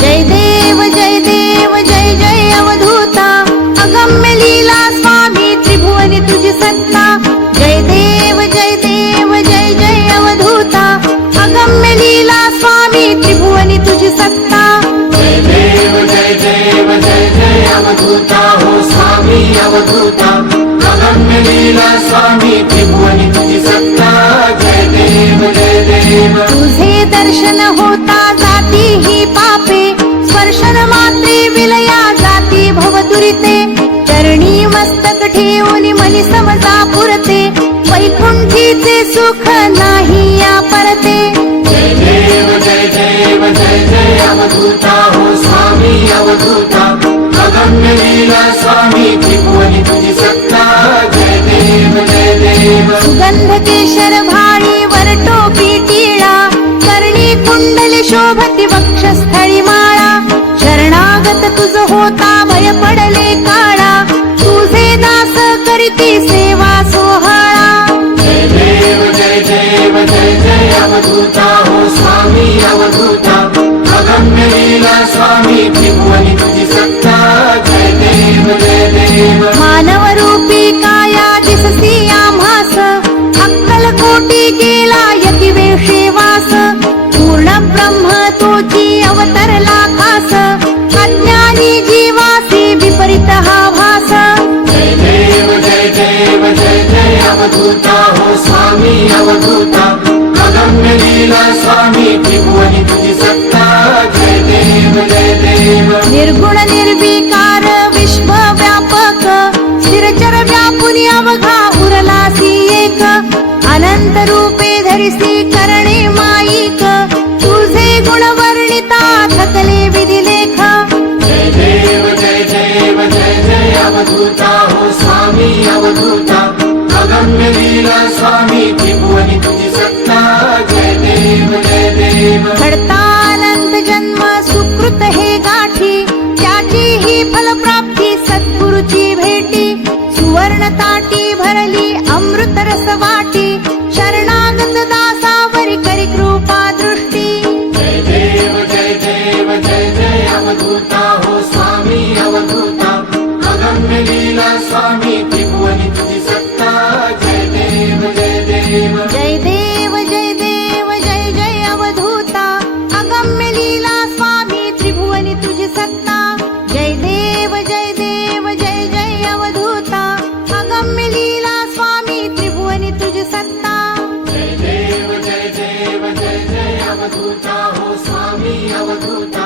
जय देव जय देव जय जय अवधूता अगम्य लीला स्वामी त्रिभुवनी तुझी सत्ता। जय देव जय देव जय जय अवधूता अगम्य लीला स्वामी त्रिभुवनी तुझी सत्ता। जय देव जय देव जय जय अवधूता हो स्वामी अवधूता अगम्य लीला स्वामी त्रिभुवनी स्पर्शन मात्रे विलया जाती भवदुरिते. चरणी मस्तक ठेवून मनी समजा पुरते. वैकुंठीचे सुख नाही या परते. जय देव जय देव जय जय अवधूता हो स्वामी अवधूता. अगम्य लीला स्वामी त्रिभुवनी तुझी सत्ता. जय देव जय देव. सुगंध करीती सेवा सोहळा. जय देव जय देव जय जय अवधूता हो स्वामी अवधूता अगम्य लीला स्वामी त्रिभुवनी तुझी सत्ता जय देव जय देव मानव रूपी काया दिससी आम्हास. अक्कल कोटी गेला यती वेषे वास पूर्ण ब्रह्म तोची अवतार निर्विकार विश्व व्यापक स्थिरचर व्यापून अवघा उरलासी एक. अनंत रूपे धरिसी करणे माईक. तुझे गुण वर्णिता थकले विधिलेख जय देव जय देव जय जय अवधूता. हो स्वामी अवधूता. अगम्य लीला स्वामी त्रिभुवनी तुझी सत्ता. ताटी भरली अमृत रसवा అవధూత ఓ స్వామి అవధూత.